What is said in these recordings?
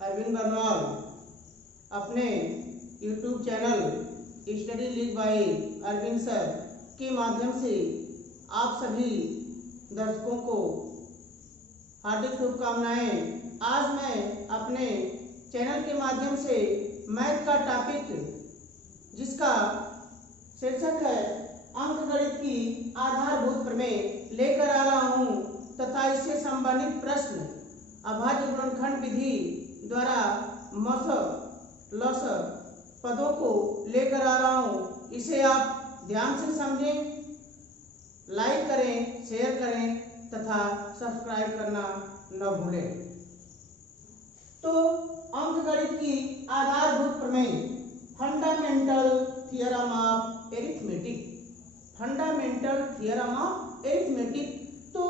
अरविंद बरनवाल अपने YouTube channel study league by Arvind sir के माध्यम से आप सभी दर्शकों को हार्दिक शुभकामनाएं। आज मैं अपने चैनल के माध्यम से मैथ का टॉपिक जिसका शीर्षक है अंकगणित की आधारभूत प्रमेय लेकर आ रहा हूं तथा इससे संबंधित प्रश्न अभाज्य गुणनखंड विधि द्वारा मस लस पदों को लेकर आ रहा हूं। इसे आप ध्यान से समझें, लाइक करें, शेयर करें तथा सब्सक्राइब करना न भूलें। तो अंकगणित की आधारभूत प्रमेय, fundamental theorem of arithmetic, fundamental theorem of arithmetic. तो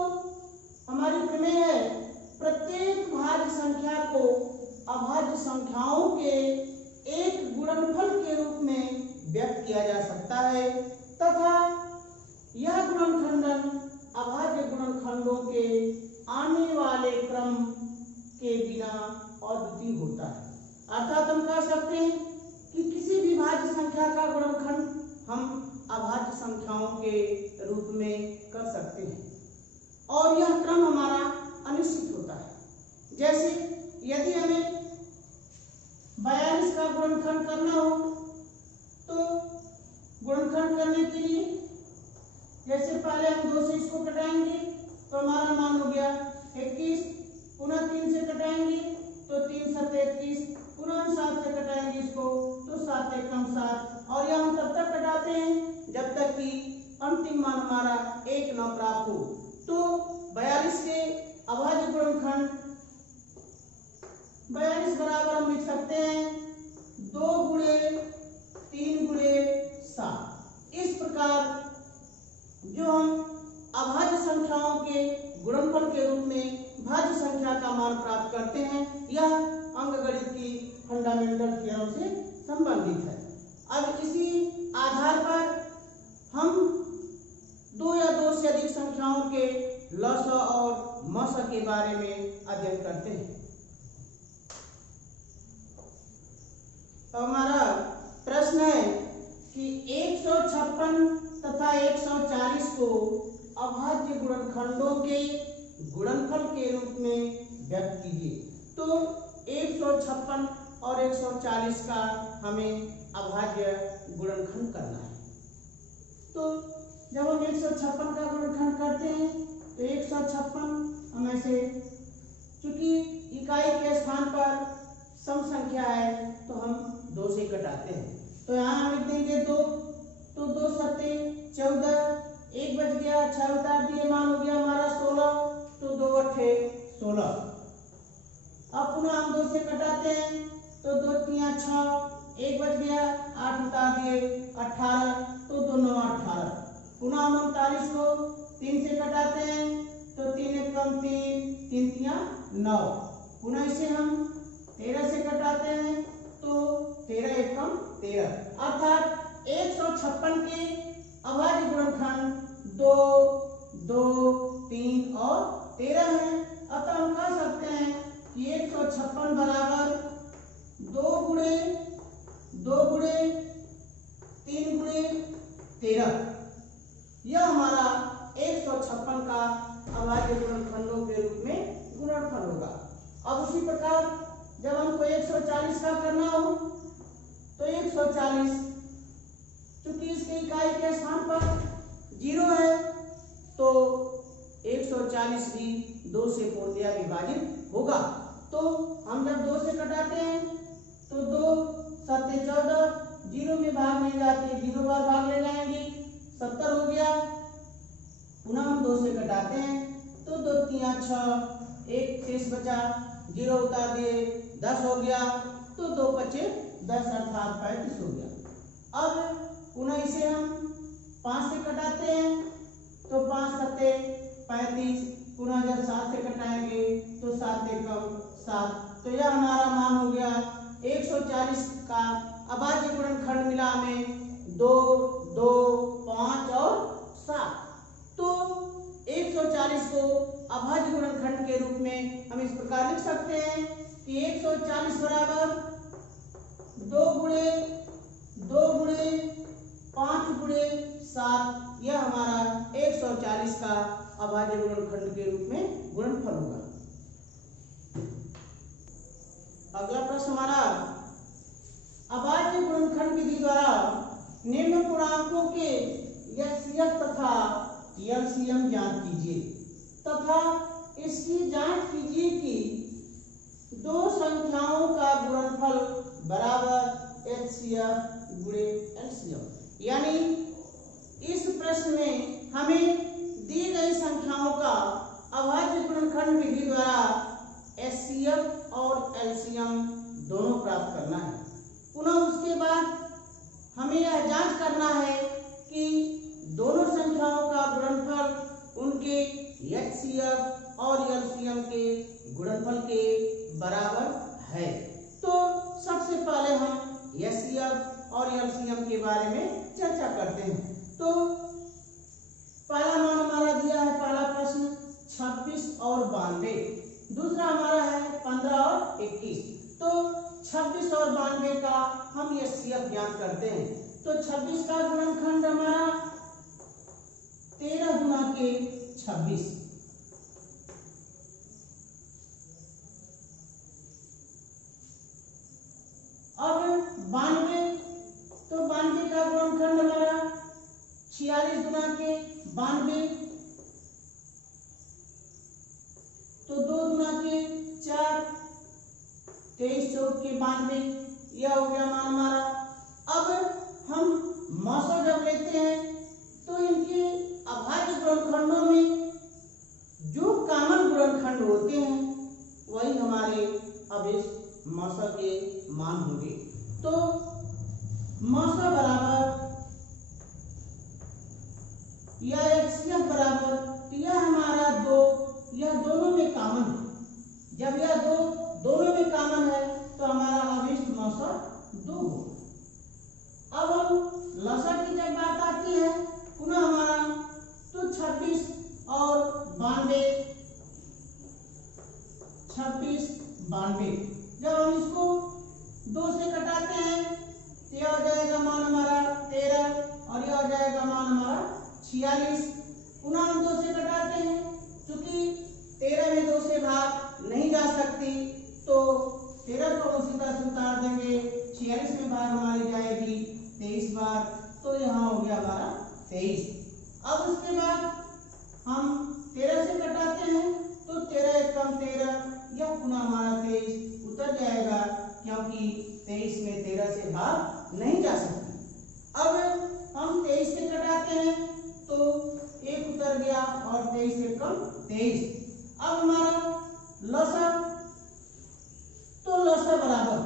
हमारी प्रमेय है प्रत्येक भाज्य संख्या को अभाज्य संख्याओं के एक गुणनफल के रूप में व्यक्त किया जा सकता है तथा यह गुणनखंडन अभाज्य गुणनखंडों के आने वाले क्रम के बिना अद्वितीय होता है। अर्थात हम कह सकते हैं कि किसी भी भाज्य संख्या का गुणनखंड हम अभाज्य संख्याओं के रूप में कर सकते हैं और यह क्रम हमारा अनिश्चित होता है। जैसे यदि हमें 42 का गुणनखंड करना हो तो गुणनखंड करने के लिए जैसे पहले हम 2 से इसको कटाएंगे तो हमारा मान हो गया 21, पुनः 3 से कटाएंगे तो 3 7 21, पुनः हम 7 से कटाएंगे इसको तो 7 एकम 7 और यह हम तब तक कटाते हैं जब तक कि अंतिम मान हमारा 1 न प्राप्त हो। तो 42 के अभाज्य गुणनखंड 42 बराबर हम लिख सकते हैं 2 गुणे 3 गुणे 7। इस प्रकार जो हम अभाज्य संख्याओं के गुणनफल के रूप में भाज्य संख्या का मान प्राप्त करते हैं, यह अंकगणित की फंडामेंटल थ्योरम से संबंधित है। अब इसी आधार पर हम 2 या 2 से अधिक संख्याओं के लस और मस के बारे में अध्ययन करते हैं। तो हमारा प्रश्न है कि 156 तथा 140 को अभाज्य गुणनखंडों के गुणनफल के रूप में व्यक्त कीजिए। तो 156 और 140 का हमें अभाज्य गुणनखंड करना है। तो जब हम 156 का गुणनखंड करते हैं तो 156 हम ऐसे, चूंकि इकाई के स्थान पर सम संख्या है तो हम 2 से कटाते हैं। तो यहाँ हम लिख देंगे 2, तो 2 सत्ते 14, 1 बच गया, 6 उतार दिए, मान हो गया हमारा 16, तो 2 अट्ठे 16। अब पुनः हम 2 से कटाते हैं तो 2 तिया 6, 1 बच गया, 8 उतार दिए 18, तो 2 9 18। पुनः हम 39 को 3 से कटाते हैं तो 3 एकम 3, 3 तिया 9। पुनः इसे हम 13 से कटाते हैं तो 13 एकम 13। अर्थात 156 के अभाज्य गुणनखंड 2, 2, 3 और 13 है। अतः हम कह सकते हैं कि 156 बराबर 2 गुणे 3 गुणे 13, यह हमारा 156 का अभाज्य गुणनखंडों के रूप में गुणनफल होगा। अब उसी प्रकार जब हमको 140 का करना हो तो 140, चूंकि इसके इकाई के स्थान पर 0 है तो 140 भी 2 से पूर्णतया विभाजित होगा। तो हम जब 2 से कटाते हैं तो 2 7 14, 0 में भाग नहीं जाती, 0 बार भाग ले जाएंगे, 70 हो गया। पुनः हम 2 से कटाते हैं तो 2 तिया 6, 1 शेष बचा, 0 उतार दिए, 10 हो गया, तो 2 पचे 10 अर्थात 35 हो गया। अब पुनः इसे हम 5 से कटाते हैं तो 5 सत्ते 35, पुनः जब 7 से कटाएंगे तो 7 एकम 7, तो यह हमारा मान हो गया 140 का अभाज्य गुणनखंड मिला हमें 2, 2, 5 और 7। तो 140 को अभाज्य गुणनखंड के रूप में हम इस प्रकार लिख सकते हैं कि 140 बराबर 2 गुणे 2 गुणे 5 गुणे 7, यह हमारा 140 का अभाज्य गुणनखंड के रूप में गुणनफल होगा। अगला प्रश्न हमारा, अभाज्य गुणनखंड विधि द्वारा निम्न पूर्णांकों के एचसीएफ तथा एलसीएम ज्ञात कीजिए तथा इसकी जांच कीजिए कि दो संख्याओं का गुणनफल बराबर एचसीएफ गुणे एलसीएम। यानी इस प्रश्न में हमें दी गई संख्याओं का अभाज्य गुणनखंड विधि द्वारा एचसीएफ और एलसीएम दोनों प्राप्त करना है। पुनः उसके बाद हमें यह जांच करना है कि दोनों संख्याओं का गुणनफल उनके एचसीएफ और एलसीएम के गुणनफल के बराबर है। तो सबसे पहले हम एचसीएफ और एलसीएम के बारे में चर्चा करते हैं। तो पहला मान हमारा दिया है, पहला प्रश्न 26 और 92, दूसरा हमारा है 15 और 21। तो 26 और 92 का हम एचसीएफ ज्ञात करते हैं। तो 26 का गुणनखंड हमारा 13 गुना के 26, अब 92, तो 92 का गुणनखंड हमारा 46 गुना के 92, तो 2 गुना के 4, 23 चौक के 92, यह हो गया मान हमारा। अब हम मौसा जब लेते हैं तो इनके अभाज्य गुणनखंडों में जो कॉमन गुणनखंड होते हैं वही हमारे अभिष्ट मौसा के मान होंगे। तो मौसा बराबर या एचसीएफ बराबर, तो यह हमारा 2, यह दोनों में कॉमन है। जब यह दोनों में कॉमन है तो हमारा अभिष्ट मौसा 2 होगा। अब हम लसा की जब बात आती है पुनः हमारा, तो 26 और 92, 26 92, जब हम इसको 2 से कटाते हैं तो यह हो जाएगा मान हमारा 13 और यह हो जाएगा मान हमारा 46। पुनः हम 2 से कटाते हैं, क्योंकि 13 में 2 से भाग नहीं जा सकती तो 13 को हम सीधा से उतार देंगे, 46 में भाग हमारी जाएगी 23 बार, तो यहाँ हो गया हमारा 23। अब उसके बाद हम 13 से कटाते हैं तो 13 एकम 13, यह पुनः हमारा 23 उतर जाएगा, क्योंकि 23 में 13 से भाग नहीं जा सकती। अब हम 23 से कटाते हैं तो 1 उतर गया और 23 एकम 23। अब हमारा लसा, तो लसा बराबर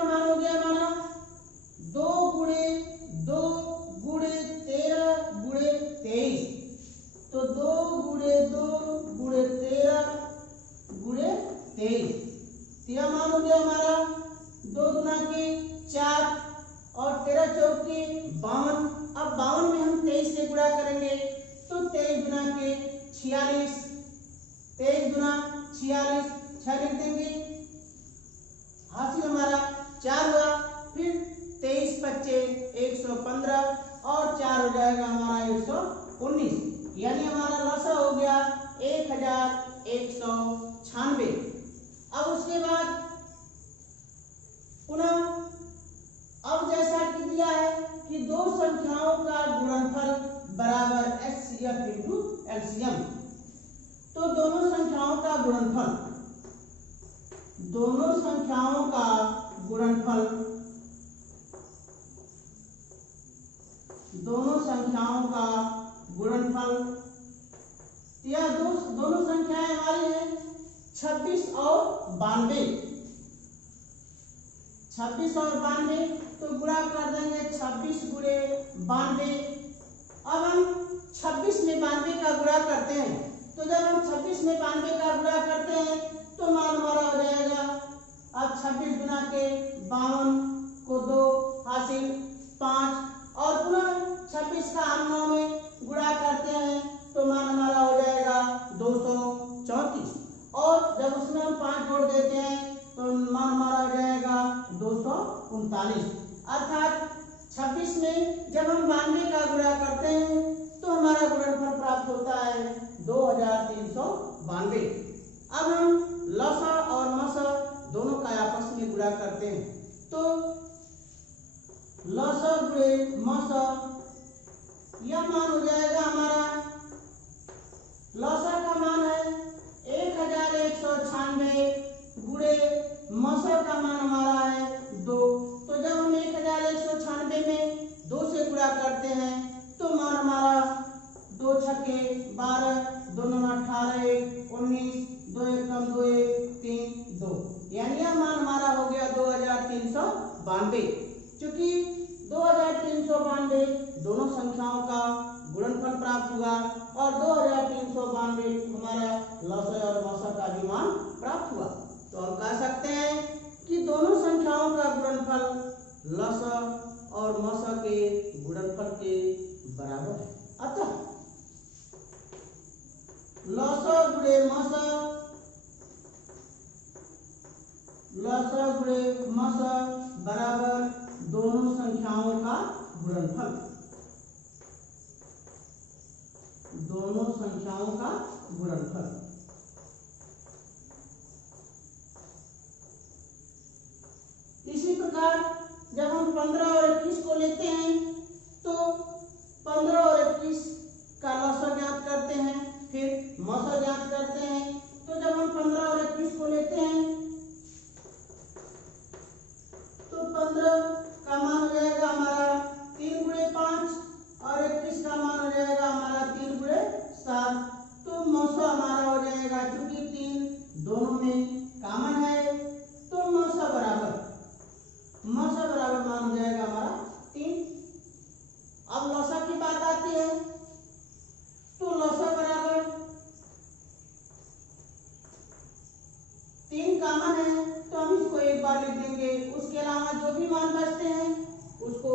मान हो गया हमारा 2 गुणे 2 गुणे 13 गुणे 23, तो 2 गुणे 2 गुणे 13 गुणे 23, यह मान हो गया हमारा 2 गुना के 4 और 13 चौक के 52। अब 52 में हम 23 से गुणा करेंगे तो 23 गुना के 46, 23 गुना 46, 6 लिख देंगे, हासिल हमारा 4 हुआ। फिर 23 25 115 और 4 हो जाएगा हमारा 119, यानी हमारा लसा हो गया 1196। अब उसके बाद पुनः अब जैसा कि दिया है कि दो संख्याओं का गुणनफल बराबर एचसीएफ इंटू एलसीएम, तो दोनों संख्याओं का गुणनफल यह दोनों संख्याएं हमारी हैं 26 और 92, 26 और 92, तो गुणा कर देंगे 26 गुणे 92। अब हम 26 में 92 का गुणा करते हैं, तो जब हम 26 में 92 का गुणा करते हैं तो मान हमारा हो जाएगा, अब 26 गुना के 52 को 2 हासिल 5 और पुनः 26 का हम 9 में गुणा करते हैं तो मान हमारा हो जाएगा 234। और जब 39। अर्थात 26 में जब हम 92 का गुणा करते हैं तो हमारा गुणनफल प्राप्त होता है 2392। अब हम लसा और मसा दोनों का आपस में गुणा करते हैं तो लसा गुणे मसा, यह मान हो जाएगा हमारा, लसा का मान है 1196 गुणे मसा का मान हमारा है 2। तो जब हम 1196 में 2 से गुणा करते हैं तो मान हमारा 2 छक्के 12, 2 9 18, 19, 2 1 कम 2 1 3 2, यानी यह मान हमारा हो गया 2392। चूंकि 2392 दोनों संख्याओं का गुणनफल प्राप्त हुआ और 2392 हमारा लसा और मसा का भी मान प्राप्त हुआ, तो हम कह सकते हैं कि दोनों संख्याओं का गुणनफल लसा और मसा के गुणनफल के बराबर है। अतः लसा गुणे मसा, लसा गुणे मसा बराबर दोनों संख्याओं का गुणनफल, दोनों संख्याओं का गुणनफल। इसी प्रकार जब हम 15 और 21 को लेते हैं तो 15 और 21 का लसा ज्ञात करते हैं, फिर मसा ज्ञात करते हैं। तो जब हम 15 और 21 को लेते हैं तो 15 का मान हो जाएगा हमारा 3 गुणे 5 और 21 का मान हो जाएगा हमारा 3 गुणे 7। तो मसा हमारा हो जाएगा, क्योंकि 3 दोनों में कॉमन है तो मसा बराबर मान हो जाएगा हमारा 3। अब लसा की बात आती है तो लसा बराबर 3 कॉमन है तो हम इसको एक बार लिख देंगे, उसके अलावा जो भी मान बचते हैं उसको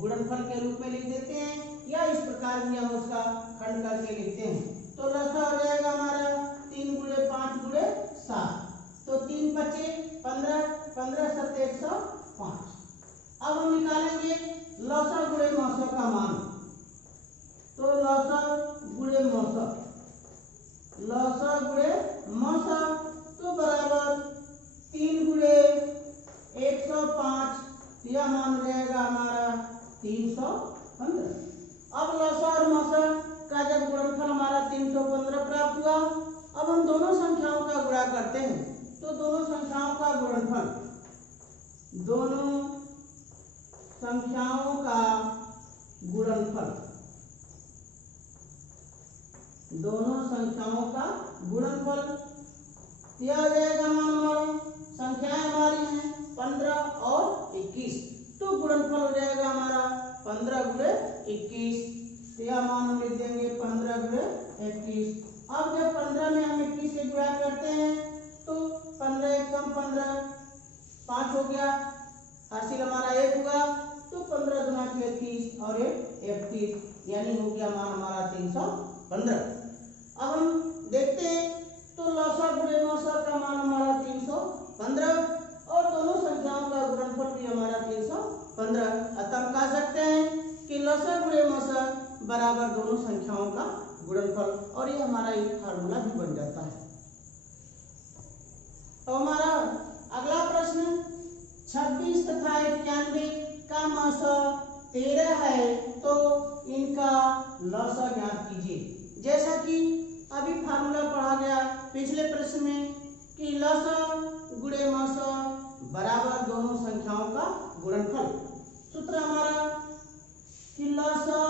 गुणनफल के रूप में लिख देते हैं, या इस प्रकार भी हम उसका खंड करके लिखते हैं। तो लसा हो जाएगा हमारा 3 गुणे 5 गुणे 7, तो 3 पचे 15, 15 7 105। अब हम निकालेंगे लसा गुणे मसा का मान, तो लसा गुणे मसा, लसा गुणे मसा तो बराबर 3 गुणे 105, यह मान हो जाएगा हमारा 315। अब लसा और मसा का जब गुणनफल हमारा 315 प्राप्त हुआ, अब हम दोनों संख्याओं का गुणा करते हैं तो दोनों संख्याओं का गुणनफल, दोनों संख्याओं का गुणनफल, दोनों संख्याओं का गुणनफल यह हो जाएगा मान हमारा, संख्याएं हमारी हैं 15 और 21, तो गुणनफल हो जाएगा हमारा 15 गुणे 21, यह मान हम लिख देंगे 15 गुणे 21। अब जब 15 में हम 21 से गुणा करते हैं तो 15 एक कम 15, 5 हो गया, हासिल हमारा 1 हुआ, तो 15 गुना 31 और 1 31, यानी हो गया मान हमारा 315। अब हम देखते हैं तो लसा गुणे मसा का मान हमारा 315 और दोनों संख्याओं का गुणनफल भी हमारा 315। अतः हम कह सकते हैं कि लसा गुणे मसा बराबर दोनों संख्याओं का गुणनफल, और ये हमारा एक फार्मूला भी बन जाता है। तो हमारा अगला प्रश्न 26 तथा 91 का मसा 13 है तो इनका लसा ज्ञात कीजिए। जैसा कि अभी फार्मूला पढ़ा गया पिछले प्रश्न में कि लसा गुणे मसा बराबर दोनों संख्याओं का गुणनफल। सूत्र हमारा कि लसा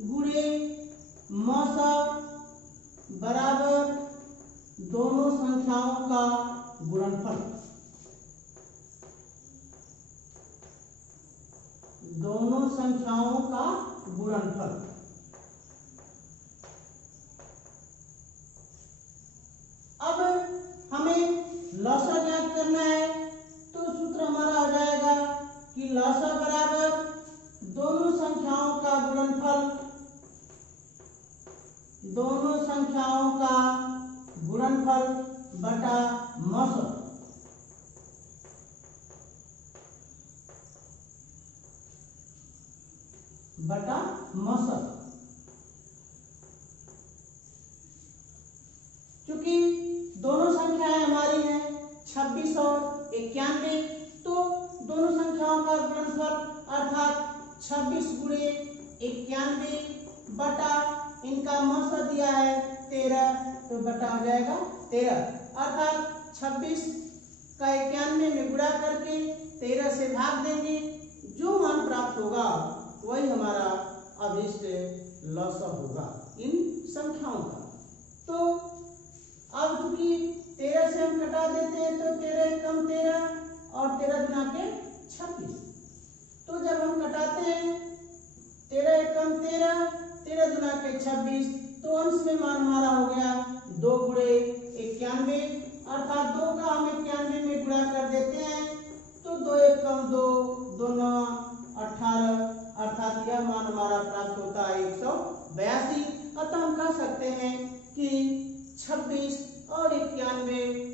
गुणे मसा बराबर दोनों संख्याओं का गुणनफल, दोनों संख्याओं का गुणनफल। अब हमें लसा ज्ञात करना है तो सूत्र हमारा आ जाएगा कि लसा बराबर दोनों संख्याओं का गुणनफल, दोनों संख्याओं का गुणनफल बटा मसा। मौसम। क्योंकि दोनों संख्याएं हमारी हैं 26 और 91, तो दोनों संख्याओं का गुणनफल अर्थात 26 गुणे 91 बटा इनका मौसा दिया है 13, तो बटा हो जाएगा 13, अर्थात 26 का 91 में गुणा करके 13 से भाग देंगे, जो मान प्राप्त होगा वही हमारा अभिष्ट लौसव होगा इन संख्याओं का। तो अब चूंकि 13 से हम कटा देते हैं तो 13 कम 13 और 13 गुना के 26, तो जब हम कटाते हैं 13 कम 13, 13 गुना के 26, तो अंश में मान हमारा हो गया 2 गुणे 91, अर्थात 2 का हम 91 में गुणा कर देते हैं, तो 2 कम 2, 2 9 18, अर्थात यह मान हमारा प्राप्त होता है 182। अतः हम कह सकते हैं कि 26 और 91